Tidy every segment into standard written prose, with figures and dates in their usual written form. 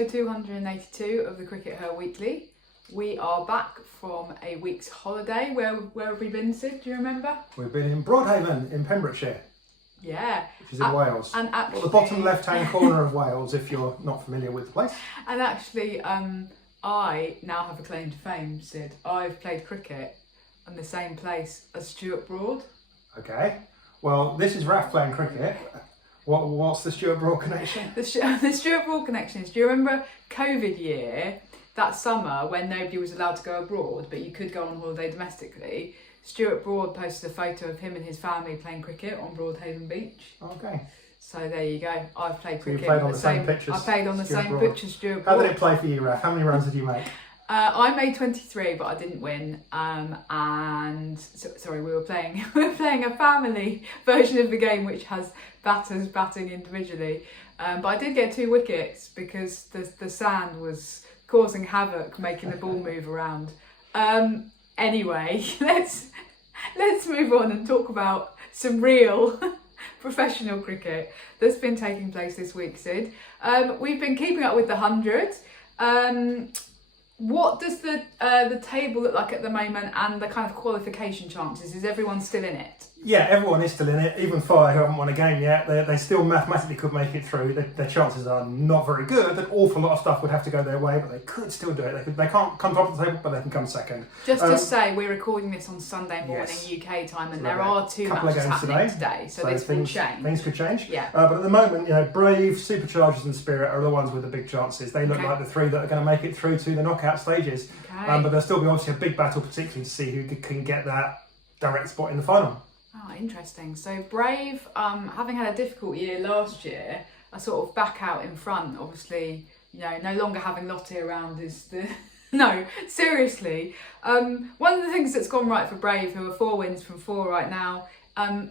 episode 282 of the CRICKETher Weekly. We are back from a week's holiday. Where have we been, Sid? Do you remember? We've been in Broadhaven in Pembrokeshire. Yeah. Which is in Wales. And actually, well, the bottom left-hand corner of Wales, if you're not familiar with the place. And actually, I now have a claim to fame, Sid. I've played cricket in the same place as Stuart Broad. Okay. Well, this is Raf playing cricket. What's the Stuart Broad connection? The Stuart Broad connection is, do you remember COVID year, that summer when nobody was allowed to go abroad, but you could go on holiday domestically? Stuart Broad posted a photo of him and his family playing cricket on Broadhaven Beach. Okay. So there you go. I've played cricket. You played on the same pitch as I played on the Stuart same Broad. pitch as Stuart Broad. How did it play for you, Raf? How many runs did you make? I made 23, but I didn't win. Sorry, we were playing a family version of the game, which has batters batting individually. But I did get 2 wickets because the sand was causing havoc, making the ball move around. Anyway, let's move on and talk about some real professional cricket that's been taking place this week, Sid. We've been keeping up with the 100. What does the table look like at the moment, and the kind of qualification chances? Is everyone still in it? Yeah, everyone is still in it. Even Fire, who haven't won a game yet, they still mathematically could make it through. Their chances are not very good. An awful lot of stuff would have to go their way, but they could still do it. They can't come top of the table, but they can come second. Just to say, we're recording this on Sunday morning UK time, and there are 2 matches happening today, so this will change. Things could change. Yeah. But at the moment, Brave, Superchargers, and Spirit are the ones with the big chances. They look like the 3 that are going to make it through to the knockout stages. Okay. But there'll still be obviously a big battle, particularly to see who can get that direct spot in the final. Oh, interesting. So Brave, having had a difficult year last year, are sort of back out in front. Obviously, no longer having Lottie around is the... No, seriously. One of the things that's gone right for Brave, who are 4 wins from 4 right now,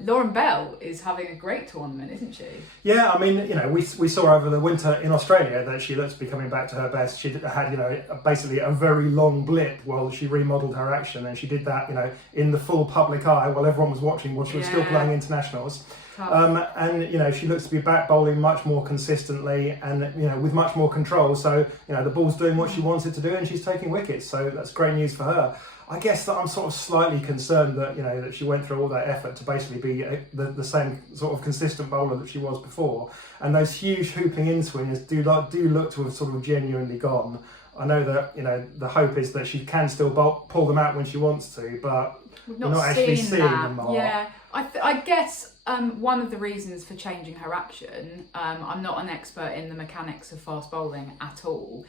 Lauren Bell is having a great tournament, isn't she? Yeah, I mean, we saw over the winter in Australia that she looks to be coming back to her best. She had, basically a very long blip while she remodelled her action, and she did that, in the full public eye while everyone was watching while she was still playing internationals. And she looks to be back bowling much more consistently and with much more control. So the ball's doing what she wants it to do, and she's taking wickets. So that's great news for her. I guess that I'm sort of slightly concerned that that she went through all that effort to basically be the same sort of consistent bowler that she was before, and those huge hooping in swings do look to have sort of genuinely gone. I know that the hope is that she can still pull them out when she wants to, but we're not actually seeing them. Yeah, I guess one of the reasons for changing her action, I'm not an expert in the mechanics of fast bowling at all,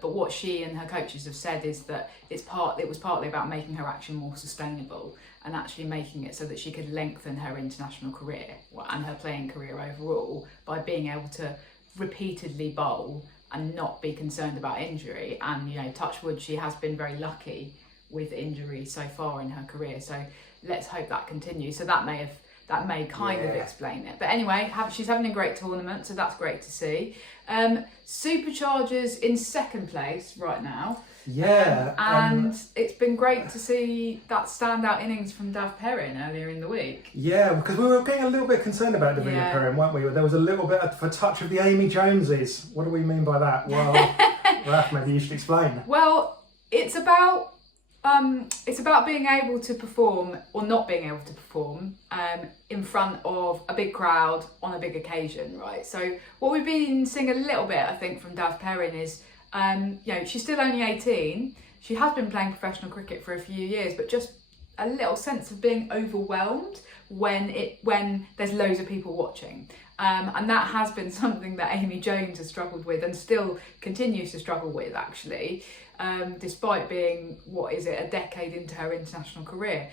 but what she and her coaches have said is that it was partly about making her action more sustainable and actually making it so that she could lengthen her international career and her playing career overall by being able to repeatedly bowl and not be concerned about injury. And touch wood, she has been very lucky with injury so far in her career, so let's hope that continues. So that may kind of explain it. But anyway, she's having a great tournament, so that's great to see. Superchargers in 2nd place right now. Yeah. And it's been great to see that standout innings from Dav Perrin earlier in the week. Yeah, because we were getting a little bit concerned about Davina Perrin, weren't we? There was a little bit of a touch of the Amy Joneses. What do we mean by that? Well, Raf, maybe you should explain. Well, it's about being able to perform or not being able to perform in front of a big crowd on a big occasion, right? So what we've been seeing a little bit, I think, from Dav Perrin is, she's still only 18. She has been playing professional cricket for a few years, but just a little sense of being overwhelmed when there's loads of people watching. And that has been something that Amy Jones has struggled with and still continues to struggle with, actually, despite being, a decade into her international career.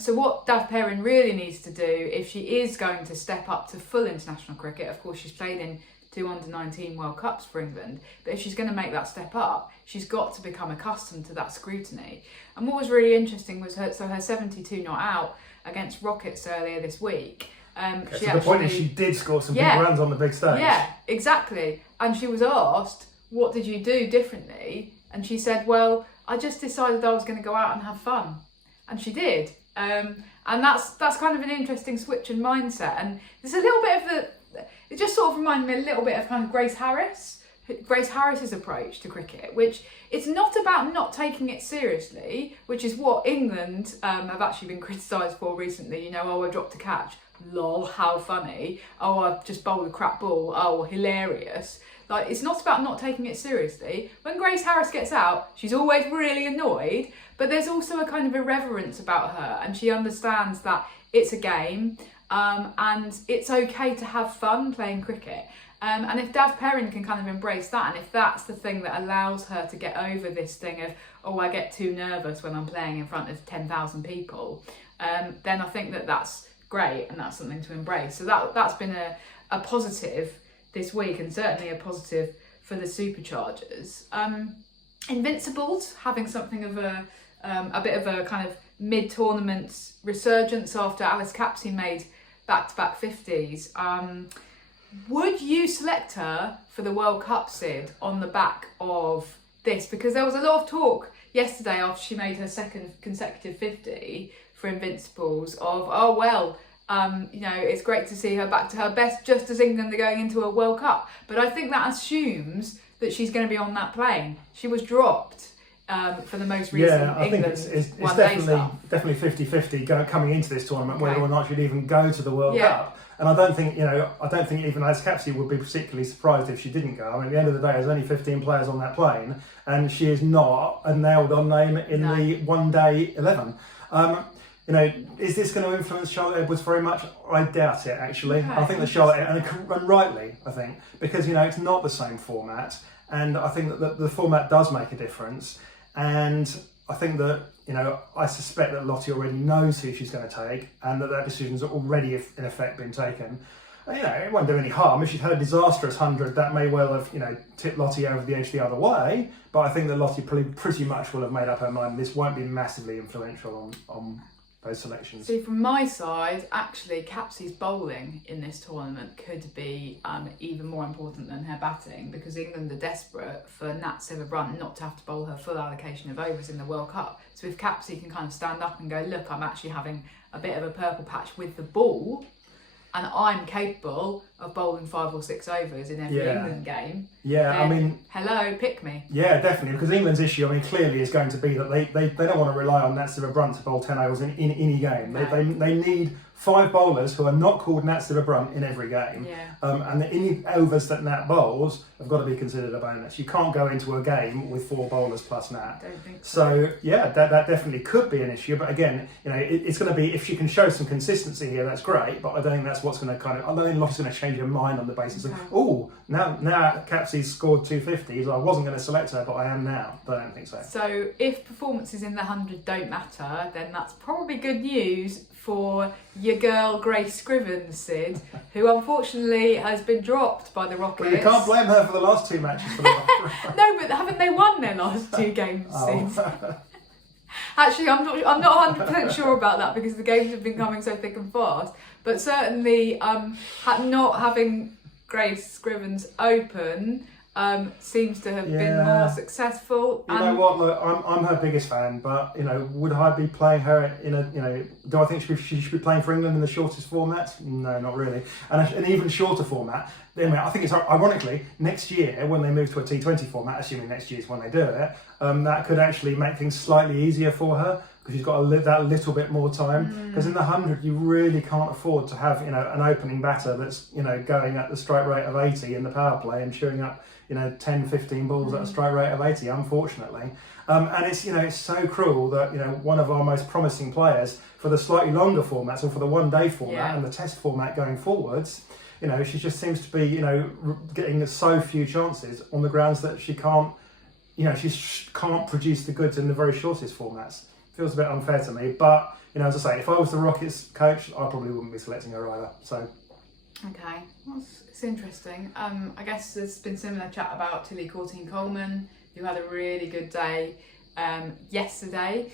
So what Dav Perrin really needs to do, if she is going to step up to full international cricket, of course she's played in 2 under-19 World Cups for England, but if she's going to make that step up, she's got to become accustomed to that scrutiny. And what was really interesting was her 72 not out against Rockets earlier this week. The point is she did score some big runs on the big stage. Yeah, exactly. And she was asked, what did you do differently? And she said, well, I just decided I was going to go out and have fun. And she did. And that's kind of an interesting switch in mindset. And there's a little bit of it just sort of reminded me a little bit of kind of Grace Harris, Grace Harris's approach to cricket, which it's not about not taking it seriously, which is what England have actually been criticised for recently. You know, oh, I dropped a catch, lol, how funny. Oh, I've just bowled a crap ball, oh, hilarious. Like, it's not about not taking it seriously. When Grace Harris gets out, she's always really annoyed, but there's also a kind of irreverence about her, and she understands that it's a game, and it's okay to have fun playing cricket. And if Dav Perrin can kind of embrace that, and if that's the thing that allows her to get over this thing of, oh, I get too nervous when I'm playing in front of 10,000 people, then I think that that's great, and that's something to embrace. So that's been a positive this week, and certainly a positive for the Superchargers. Invincibles having something of a bit of a kind of mid-tournament resurgence after Alice Capsey made back-to-back 50s. Would you select her for the World Cup, Sid, on the back of this? Because there was a lot of talk yesterday after she made her second consecutive 50 for Invincibles of, oh, well, you know, it's great to see her back to her best just as England are going into a World Cup. But I think that assumes that she's going to be on that plane. She was dropped for the most recent England it's definitely 50-50 coming into this tournament, whether or not she'd even go to the World Cup. And I don't think even Alice Capsey would be particularly surprised if she didn't go. I mean, at the end of the day, there's only 15 players on that plane, and she is not a nailed-on name in the one-day 11. You know, is this going to influence Charlotte Edwards very much? I doubt it, actually. I think that Charlotte, and rightly, I think, because, you know, it's not the same format, and I think that the format does make a difference. And I think that, you know, I suspect that Lottie already knows who she's going to take, and that decision's already, in effect, been taken. And, you know, it won't do any harm. If she'd had a disastrous 100, that may well have, you know, tipped Lottie over the edge the other way. But I think that Lottie pretty much will have made up her mind. This won't be massively influential on those selections. See, from my side, actually, Capsey's bowling in this tournament could be even more important than her batting, because England are desperate for Nat Sciver-Brunt not to have to bowl her full allocation of overs in the World Cup. So if Capsey can kind of stand up and go, look, I'm actually having a bit of a purple patch with the ball, and I'm capable of bowling 5 or 6 overs in every England game. Yeah, I mean, hello, pick me. Yeah, definitely, because England's issue, I mean, clearly is going to be that they don't want to rely on Nat Sciver-Brunt to bowl 10 overs in any game. No. They need 5 bowlers who are not called Nat Sciver-Brunt in every game. Yeah. And any overs that Nat bowls have got to be considered a bonus. You can't go into a game with 4 bowlers plus Nat. Don't think so. Yeah, that definitely could be an issue. But again, you know, it's going to be, if she can show some consistency here, that's great. But I don't think that's what's going to I don't think Lottie's going to change her mind on the basis of, oh, now Capsey's scored 250s. I wasn't going to select her, but I am now. But I don't think so. So if performances in the 100 don't matter, then that's probably good news for your girl Grace Scriven, Sid, who unfortunately has been dropped by the Rockets. Well, you can't blame her for the last 2 matches. For No, but haven't they won their last 2 games, Sid? Actually, I'm not 100% sure about that, because the games have been coming so thick and fast. But certainly, not having Grace Scriven's open seems to have been more successful. You know what? Look, I'm her biggest fan, but you know, would I be playing her in a? You know, do I think she should be playing for England in the shortest format? No, not really. And an even shorter format. Anyway, I think it's ironically next year when they move to a T20 format, assuming next year is when they do it, that could actually make things slightly easier for her, because she's got that little bit more time. Because in the 100, you really can't afford to have, you know, an opening batter that's, you know, going at the strike rate of 80 in the power play and chewing up, you know, 10, 15 balls at a strike rate of 80, unfortunately. And it's, you know, it's so cruel that, you know, one of our most promising players for the slightly longer formats, or for the one-day format and the test format going forwards, you know, she just seems to be, you know, getting so few chances on the grounds that she can't, you know, she can't produce the goods in the very shortest formats. Feels a bit unfair to me, but, you know, as I say, if I was the Rockets coach, I probably wouldn't be selecting her either. So, okay, well, it's interesting. I guess there's been similar chat about Tilly Courtine-Coleman, who had a really good day yesterday.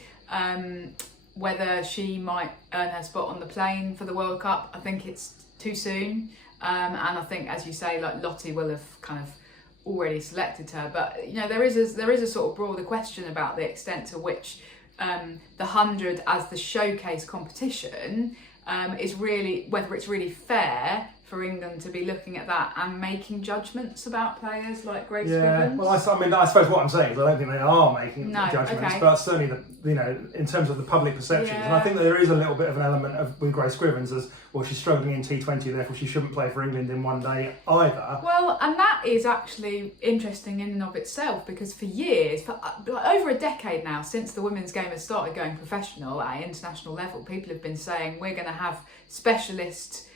Whether she might earn her spot on the plane for the World Cup, I think it's too soon. And I think, as you say, like, Lottie will have kind of already selected her. But, you know, there is a sort of broader question about the extent to which the 100 as the showcase competition is really, whether it's really fair for for England to be looking at that and making judgments about players like Grace Yeah, Scrivens? well, I suppose what I'm saying is I don't think they are making No, judgments, okay. but certainly in terms of the public perceptions, and I think that there is a little bit of an element of with Grace Scrivens as well. She's struggling in T20, therefore she shouldn't play for England in one day either. Well, and that is actually interesting in and of itself, because for years, for over a decade now, since the women's game has started going professional at international level, people have been saying we're going to have specialist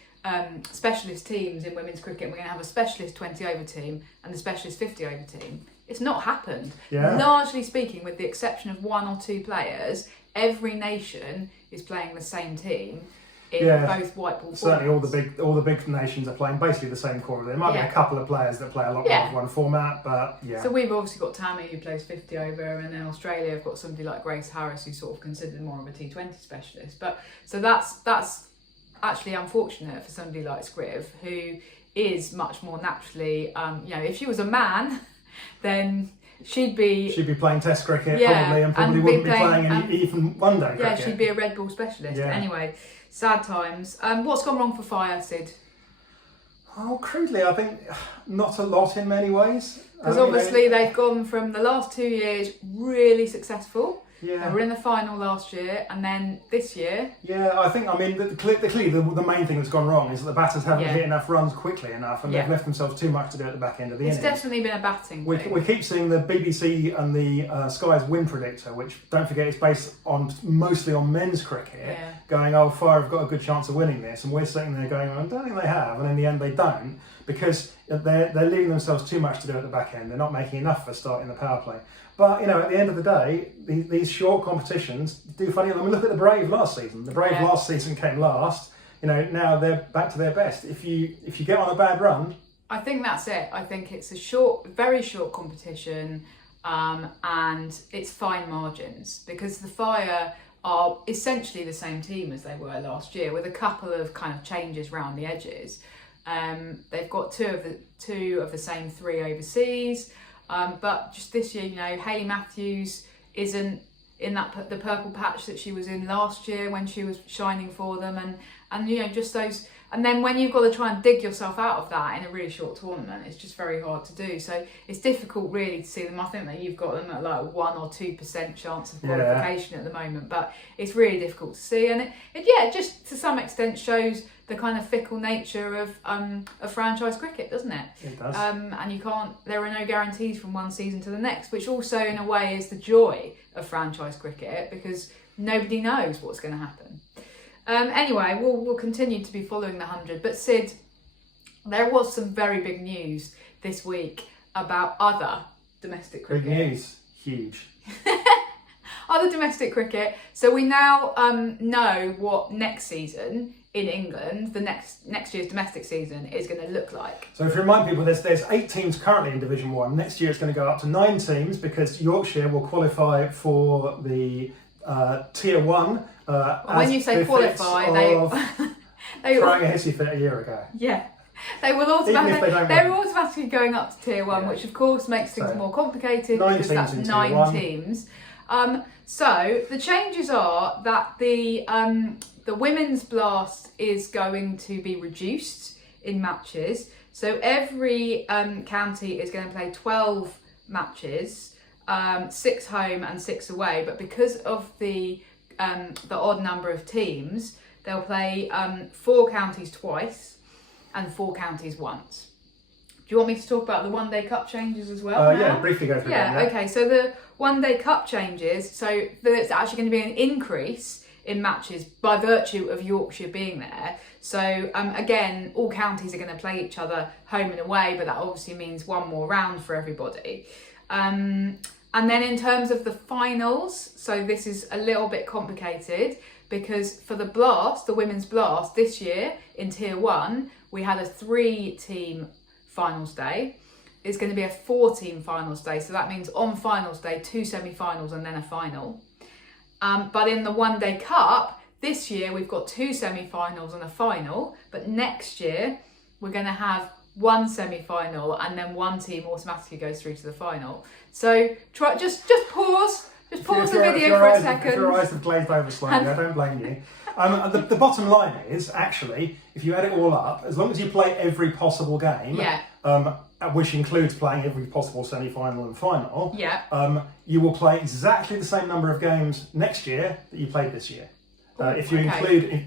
teams in women's cricket. We're going to have a specialist 20 over team and a specialist 50 over team. It's not happened. Yeah. Largely speaking, with the exception of one or two players, every nation is playing the same team in both white ball formats. Certainly all the big nations are playing basically the same core. There might be a couple of players that play a lot more of one format, but yeah. So we've obviously got Tammy, who plays 50 over, and then Australia have got somebody like Grace Harris, who's sort of considered more of a T20 specialist. But so that's actually unfortunate for somebody like Scriv, who is much more naturally, if she was a man, then she'd be playing Test cricket probably, and probably wouldn't be playing even one day cricket. Yeah, she'd be a red ball specialist. Yeah. Anyway, sad times. What's gone wrong for Fire, Sid? Oh, crudely, I think not a lot in many ways. Because obviously they've gone from the last 2 years really successful. Yeah. They were in the final last year, and then this year. Yeah, I think, clearly the main thing that's gone wrong is that the batters haven't hit enough runs quickly enough, and they've left themselves too much to do at the back end of the innings. It's definitely been a batting thing. We keep seeing the BBC and the Sky's win predictor, which, don't forget, is based mostly on men's cricket, going, oh, Fire have got a good chance of winning this, and we're sitting there going, I don't think they have, and in the end they don't, because they're leaving themselves too much to do at the back end. They're not making enough for starting the power play. But, at the end of the day, these short competitions do funny. I mean, look at the Brave last season. The Brave last season came last. Now they're back to their best. If you get on a bad run, I think that's it. I think it's a very short competition, and it's fine margins, because the Fire are essentially the same team as they were last year, with a couple of kind of changes round the edges. They've got two of the same three overseas. But just this year, Hayley Matthews isn't in the purple patch that she was in last year when she was shining for them, and just those. And then when you've got to try and dig yourself out of that in a really short tournament, it's just very hard to do. So it's difficult really to see them. I think that you've got them at like 1 or 2% chance of qualification at the moment, but it's really difficult to see. And it just to some extent shows the kind of fickle nature of franchise cricket, doesn't it? It does. And there are no guarantees from one season to the next, which also in a way is the joy of franchise cricket, because nobody knows what's going to happen. Anyway, we'll continue to be following the 100. But Sid, there was some very big news this week about other domestic cricket. Big news, huge. Other domestic cricket. So we now know what next season in England, the next year's domestic season, is going to look like. So if you remind people, there's 8 teams currently in Division 1. Next year it's going to go up to 9 teams, because Yorkshire will qualify for the Tier 1. When you say qualify, they throwing a hissy fit a year ago. Yeah. They will automatically going up to Tier 1, which of course makes things more complicated, because that's 9 teams. So the changes are that the women's blast is going to be reduced in matches. So every county is going to play 12 matches, 6 home and 6 away. But because of the odd number of teams, they'll play 4 counties twice and 4 counties once. Do you want me to talk about the One Day Cup changes as well? Yeah, briefly go through that. Okay, so the One Day Cup changes, so there's actually going to be an increase in matches by virtue of Yorkshire being there. So again, all counties are going to play each other home and away, but that obviously means one more round for everybody. And then in terms of the finals, so this is a little bit complicated, because for the Blast, the women's Blast, this year in Tier 1, we had a 3-team finals day. It's going to be a 4-team finals day, so that means on finals day, 2 semi-finals and then a final. But in the One Day Cup, this year we've got 2 semi-finals and a final, but next year we're going to have 1 semi-final and then 1 team automatically goes through to the final. So just pause, Just pause the video for a second. If your eyes have glazed over slightly, I don't blame you. The bottom line is, actually, if you add it all up, as long as you play every possible game, which includes playing every possible semi-final and final, you will play exactly the same number of games next year that you played this year. If you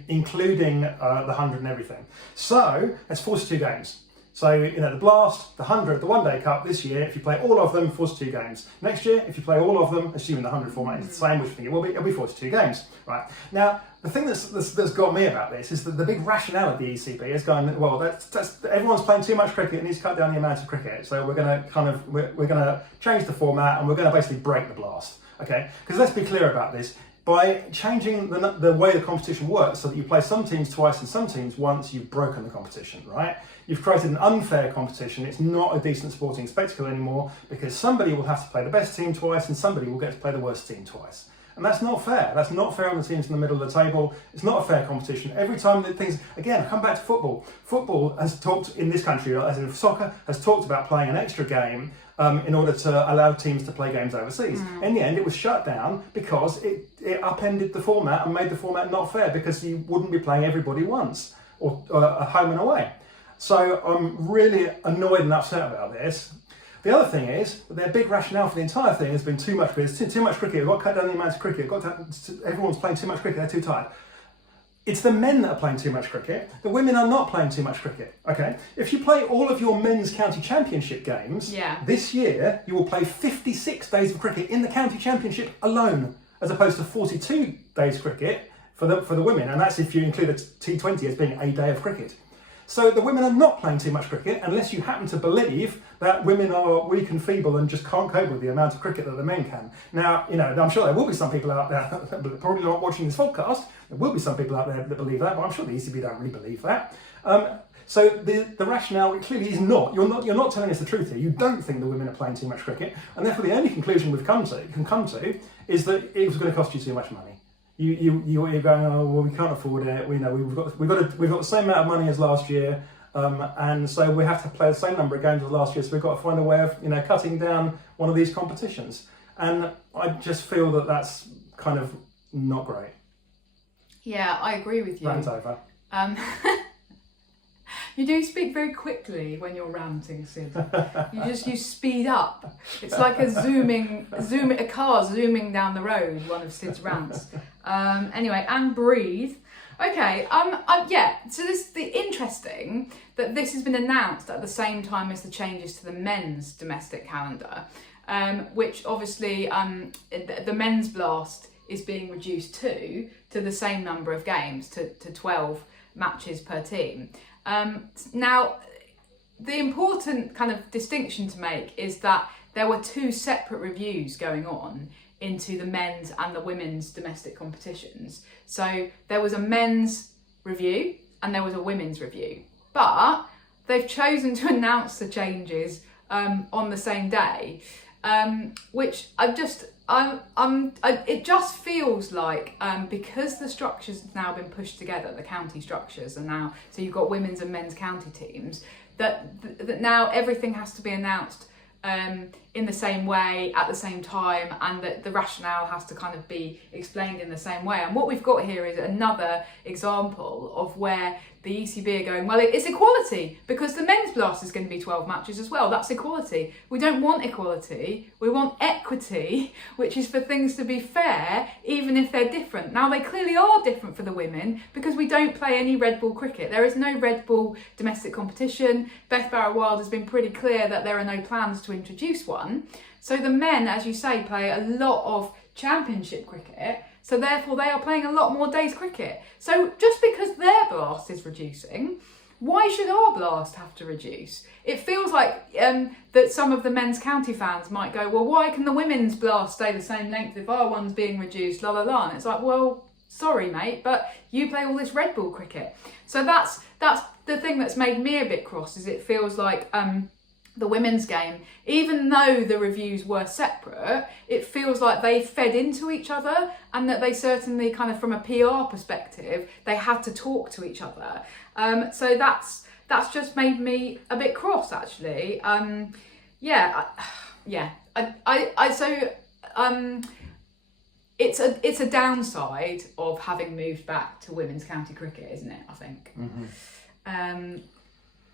including the 100 and everything. So, that's 42 games. So, the Blast, the 100, the One Day Cup this year, if you play all of them, 42 games. Next year, if you play all of them, assuming the 100 format is the same, which I think it will be, it'll be 42 games. Right. Now, the thing that's got me about this is that the big rationale of the ECB is going, well, that's everyone's playing too much cricket and needs to cut down the amount of cricket. So we're going to we're going to change the format and we're going to basically break the Blast. Okay? Because let's be clear about this. By changing the way the competition works so that you play some teams twice and some teams once, you've broken the competition, right? You've created an unfair competition. It's not a decent sporting spectacle anymore because somebody will have to play the best team twice and somebody will get to play the worst team twice. And that's not fair. That's not fair on the teams in the middle of the table. It's not a fair competition. Every time that things, again, come back to football. Football has talked in this country, as in soccer, has talked about playing an extra game in order to allow teams to play games overseas. In the end, it was shut down because it upended the format and made the format not fair because you wouldn't be playing everybody once or home and away. So I'm really annoyed and upset about this. The other thing is that their big rationale for the entire thing has been too much cricket. It's too much cricket. We've got to cut down the amount of cricket. Everyone's playing too much cricket. They're too tired. It's the men that are playing too much cricket. The women are not playing too much cricket. Okay. If you play all of your men's county championship games, this year you will play 56 days of cricket in the county championship alone, as opposed to 42 days cricket for the women, and that's if you include a T20 as being a day of cricket. So the women are not playing too much cricket unless you happen to believe that women are weak and feeble and just can't cope with the amount of cricket that the men can. Now, I'm sure there will be some people out there, probably not watching this podcast, there will be some people out there that believe that, but I'm sure the ECB don't really believe that. So the rationale clearly is not. You're not telling us the truth here. You don't think the women are playing too much cricket, and therefore the only conclusion we can come to is that it was going to cost you too much money. You're going, oh well, we can't afford it. We've got the same amount of money as last year, and so we have to play the same number of games as last year. So we've got to find a way of cutting down one of these competitions. And I just feel that that's kind of not great. Yeah, I agree with you. Rant over. You do speak very quickly when you're ranting, Sid. You speed up. It's like a car zooming down the road, one of Sid's rants. Anyway, and breathe. Okay, so the interesting that this has been announced at the same time as the changes to the men's domestic calendar, which obviously the men's Blast is being reduced to the same number of games, to 12 matches per team. Now, the important kind of distinction to make is that there were two separate reviews going on into the men's and the women's domestic competitions. So there was a men's review and there was a women's review, but they've chosen to announce the changes on the same day, which it just feels like because the structures have now been pushed together, the county structures, and now so you've got women's and men's county teams, that now everything has to be announced in the same way at the same time, and that the rationale has to kind of be explained in the same way. And what we've got here is another example of where the ECB are going, well, it's equality because the men's Blast is going to be 12 matches as well. That's equality. We don't want equality. We want equity, which is for things to be fair, even if they're different. Now, they clearly are different for the women because we don't play any red ball cricket. There is no red ball domestic competition. Beth Barrett-Wild has been pretty clear that there are no plans to introduce one. So the men, as you say, play a lot of championship cricket. So therefore they are playing a lot more days cricket. So just because their Blast is reducing, why should our Blast have to reduce? It feels like that some of the men's county fans might go, well, why can the women's Blast stay the same length if our one's being reduced, la la la. And it's like, well, sorry mate, but you play all this red ball cricket. So that's the thing that's made me a bit cross, is it feels like the women's game, even though the reviews were separate, it feels like they fed into each other, and that they certainly kind of, from a PR perspective, they had to talk to each other. So that's just made me a bit cross, actually. it's a downside of having moved back to women's county cricket, isn't it? I think.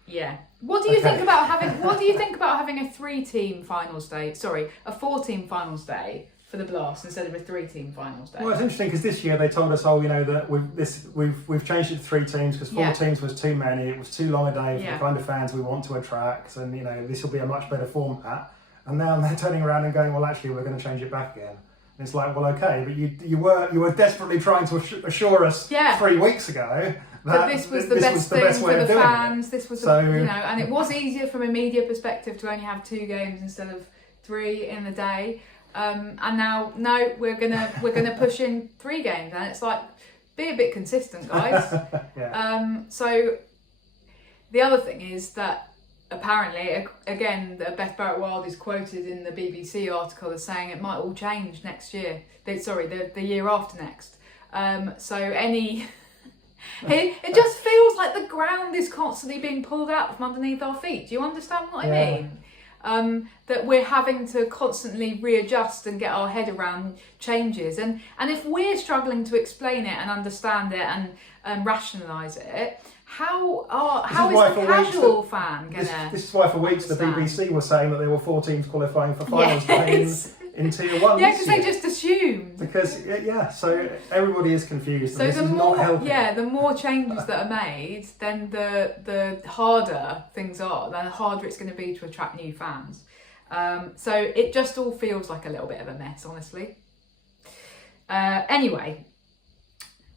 Yeah. What do you think about having? What do you think about having a 3-team finals day? Sorry, a 4-team finals day for the Blast instead of a 3-team finals day? Well, it's interesting because this year they told us, that we've changed it to 3 teams because 4 teams was too many. It was too long a day for the kind of fans we want to attract, and this will be a much better format. And now they're turning around and going, well, actually, we're going to change it back again. And it's like, well, okay, but you were desperately trying to assure us 3 weeks ago that this was the best thing for the fans. This was, and it was easier from a media perspective to only have 2 games instead of 3 in the day. And now, no, we're gonna push in 3 games, and it's like, be a bit consistent, guys. So the other thing is that apparently, again, the Beth Barrett-Wild is quoted in the BBC article as saying it might all change next year. The year after next. It just feels like the ground is constantly being pulled out from underneath our feet. Do you understand what I mean? That we're having to constantly readjust and get our head around changes. And if we're struggling to explain it and understand it and rationalise it, how is the casual fan going to... This is why for weeks the BBC was saying that there were 4 teams qualifying for finals in Tier 1 Yeah, because they just assumed. Because, so everybody is confused, and this is not helping. Yeah, the more changes that are made, then the harder things are, the harder it's going to be to attract new fans. So it just all feels like a little bit of a mess, honestly. Anyway,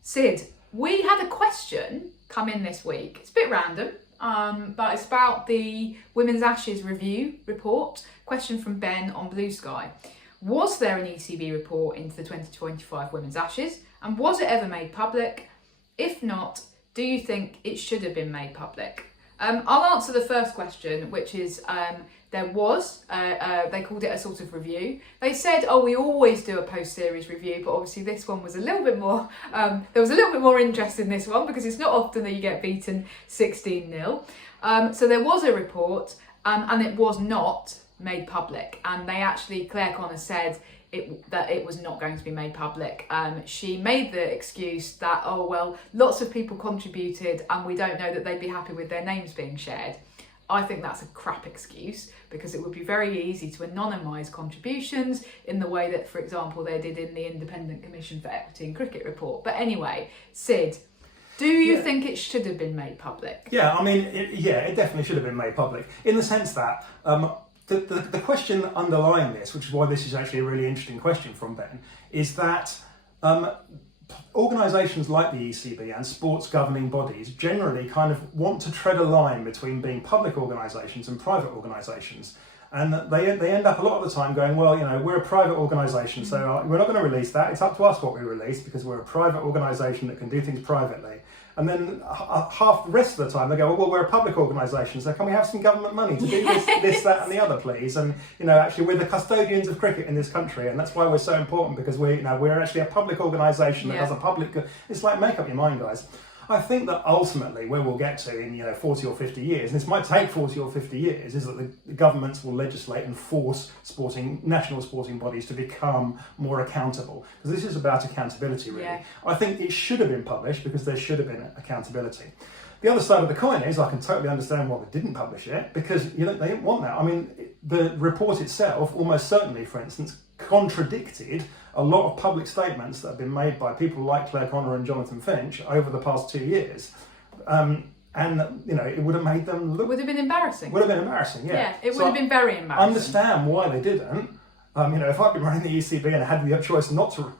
Sid, we had a question come in this week. It's a bit random, but it's about the Women's Ashes review report. Question from Ben on Blue Sky. Was there an ECB report into the 2025 Women's Ashes, and was it ever made public? If not, do you think it should have been made public? I'll answer the first question, which is there was. They called it a sort of review. They said, we always do a post-series review, but obviously this one was a little bit more, there was a little bit more interest in this one because it's not often that you get beaten 16-0. So there was a report, and it was not made public, and they actually, Claire Connor said that it was not going to be made public. She made the excuse that, lots of people contributed and we don't know that they'd be happy with their names being shared. I think that's a crap excuse, because it would be very easy to anonymise contributions in the way that, for example, they did in the Independent Commission for Equity in Cricket report. But anyway, Sid, do you think it should have been made public? Yeah, I mean, it definitely should have been made public, in the sense that the question underlying this, which is why this is actually a really interesting question from Ben, is that organisations like the ECB and sports governing bodies generally kind of want to tread a line between being public organisations and private organisations. And they end up a lot of the time going, we're a private organisation, so we're not going to release that. It's up to us what we release, because we're a private organisation that can do things privately. And then half the rest of the time they go, we're a public organisation, so can we have some government money to do this, that and the other, please? And, actually we're the custodians of cricket in this country, and that's why we're so important, because we're actually a public organisation that does a public good. It's like, make up your mind, guys. I think that ultimately where we'll get to in 40 or 50 years, and this might take 40 or 50 years, is that the governments will legislate and force national sporting bodies to become more accountable. Because this is about accountability, really. Yeah. I think it should have been published because there should have been accountability. The other side of the coin is I can totally understand why they didn't publish it, because they didn't want that. I mean, the report itself almost certainly, for instance, contradicted a lot of public statements that have been made by people like Claire Connor and Jonathan Finch over the past 2 years. And, it would have made them look... Would have been embarrassing. Would have been embarrassing, yeah. Yeah, it would have been very embarrassing. I understand why they didn't. If I'd been running the ECB and had the choice not to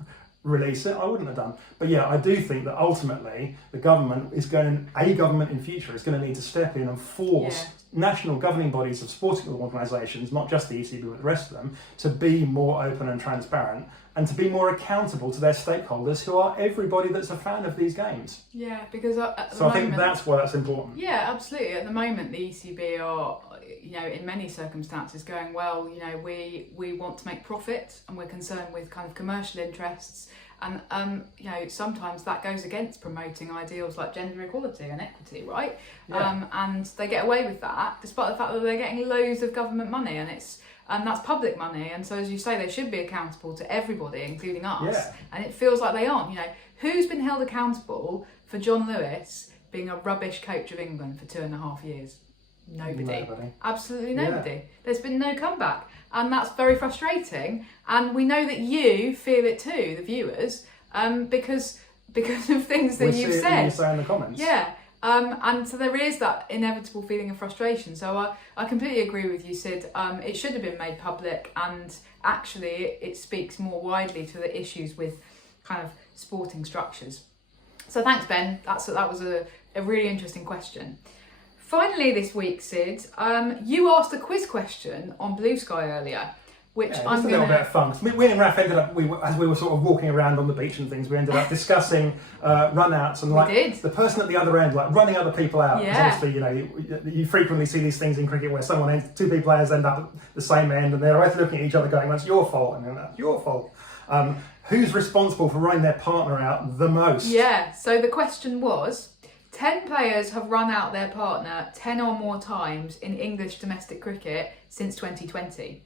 release it, I wouldn't have done. But yeah, I do think that ultimately a government in future is going to need to step in and force national governing bodies of sporting organisations, not just the ECB but the rest of them, to be more open and transparent and to be more accountable to their stakeholders, who are everybody that's a fan of these games. Yeah, because I think that's why that's important. Yeah, absolutely. At the moment, the ECB are, in many circumstances going, we want to make profit and we're concerned with kind of commercial interests. And, sometimes that goes against promoting ideals like gender equality and equity, right? Yeah. And they get away with that, despite the fact that they're getting loads of government money. And it's and that's public money. And so, as you say, they should be accountable to everybody, including us. Yeah. And it feels like they aren't. You know, who's been held accountable for John Lewis being a rubbish coach of England for 2.5 years? Nobody. Absolutely nobody. Yeah. There's been no comeback, and that's very frustrating. And we know that you feel it too, the viewers, because of things that you've said. You say in the comments. Yeah. And so there is that inevitable feeling of frustration. So I completely agree with you, Sid. It should have been made public, and actually it speaks more widely to the issues with kind of sporting structures. So thanks, Ben. That was a really interesting question. Finally this week, Sid, you asked a quiz question on Blue Sky earlier, which I'm going to... a little bit of fun. We and Raph ended up, as we were sort of walking around on the beach and things, we ended up discussing run-outs and the person at the other end, like running other people out. Yeah. Because obviously, you frequently see these things in cricket where two players end up at the same end and they're both looking at each other going, that's your fault, and then that's your fault. Who's responsible for running their partner out the most? Yeah, so the question was, 10 players have run out their partner 10 or more times in English domestic cricket since 2020.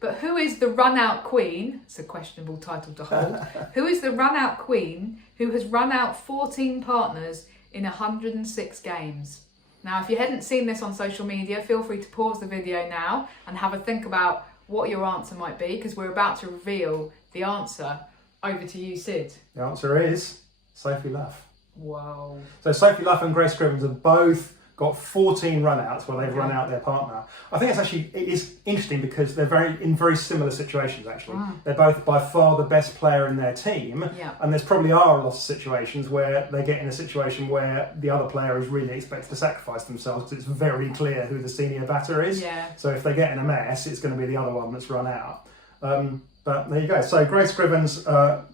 But who is the run-out queen? It's a questionable title to hold. Who is the run-out queen who has run out 14 partners in 106 games? Now, if you hadn't seen this on social media, feel free to pause the video now and have a think about what your answer might be, because we're about to reveal the answer. Over to you, Sid. The answer is Sophie Luff. Wow. So Sophie Luff and Grace Scrivens have both got 14 run-outs where they've run out their partner. I think it is interesting because they're in very similar situations, actually. They're both by far the best player in their team, and there's probably are a lot of situations where they get in a situation where the other player is really expected to sacrifice themselves because it's very clear who the senior batter is. Yeah. So if they get in a mess, it's going to be the other one that's run out. But there you go. So Grace Scrivens,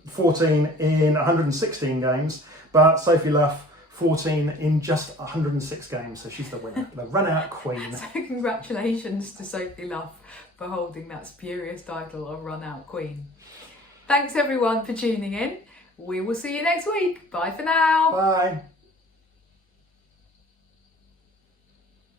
14 in 116 games, but Sophie Luff, 14 in just 106 games, so she's the winner, the run-out queen. So congratulations to Sophie Luff for holding that spurious title of run-out queen. Thanks everyone for tuning in. We will see you next week. Bye for now. Bye.